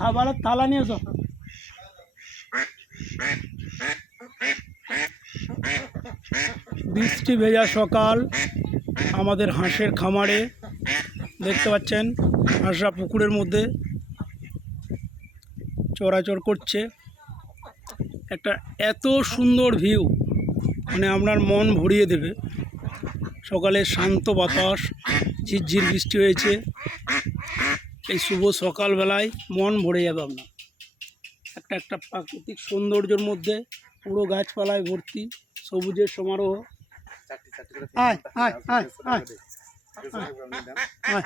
খাবারের থালা নিয়ে এসো। বৃষ্টি ভেজা সকাল আমাদের হাঁসের খামারে দেখতে পাচ্ছেন, হাঁসরা পুকুরের মধ্যে চরাচর করছে। একটা এত সুন্দর ভিউ, মানে আপনার মন ভরিয়ে দেবে। সকালে শান্ত বাতাস, ঝিরঝির বৃষ্টি হয়েছে। এই শুভ সকালবেলায় মন ভরে যাবে আপনার। একটা প্রাকৃতিক সৌন্দর্যের মধ্যে পুরো গাছপালায় ভর্তি, সবুজের সমারোহ। আয় আয় আয় আয় আয়।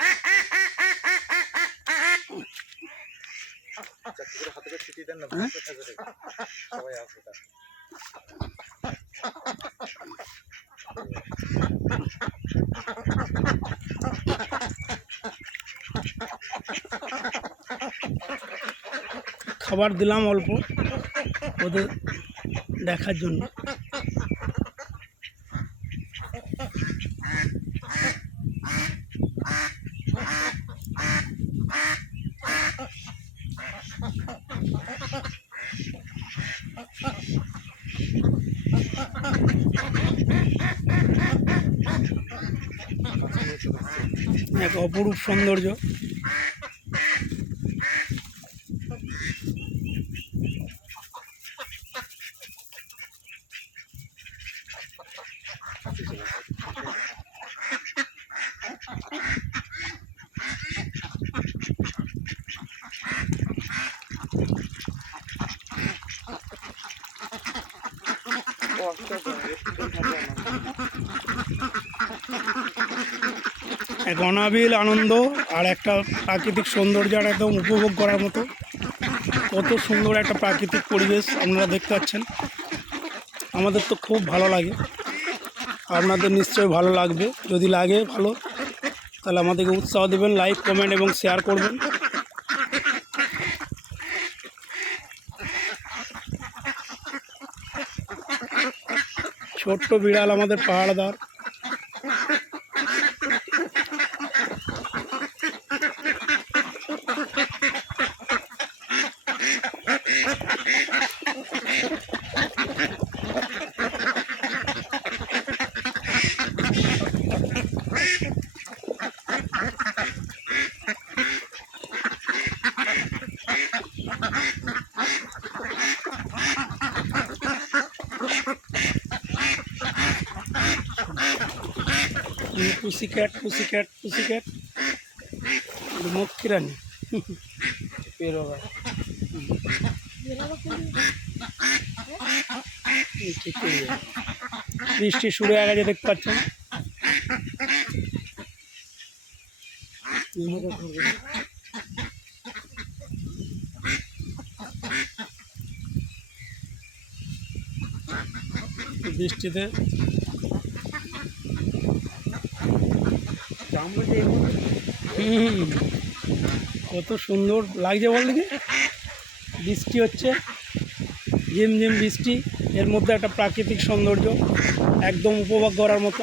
খাবার দিলাম অল্প ওদের দেখার জন্য। এক অপরূপ সৌন্দর্য। এক অনাবিল আনন্দ আর একটা প্রাকৃতিক সৌন্দর্য আর একদম উপভোগ করার মতো। কত সুন্দর একটা প্রাকৃতিক পরিবেশ আপনারা দেখতে পাচ্ছেন। আমাদের তো খুব ভালো লাগে, আপনাদের নিশ্চয়ই ভালো লাগবে। যদি লাগে ভালো, তাহলে আমাদেরকে উৎসাহ দেবেন, লাইক, কমেন্ট এবং শেয়ার করবেন। ছোট্ট বিড়াল আমাদের পাহাড়দার। পুসিক্যাট পুসিক্যাট পুসিক্যাট মক্ষী রানী বেরোবা। বৃষ্টি শুরু হয়ে গেছে দেখতে পাচ্ছেন। বৃষ্টিতে কত সুন্দর লাগছে বল দেখি। বৃষ্টি হচ্ছে, ঝিমঝিম বৃষ্টি, এর মধ্যে একটা প্রাকৃতিক সৌন্দর্য একদম উপভোগ করার মতো।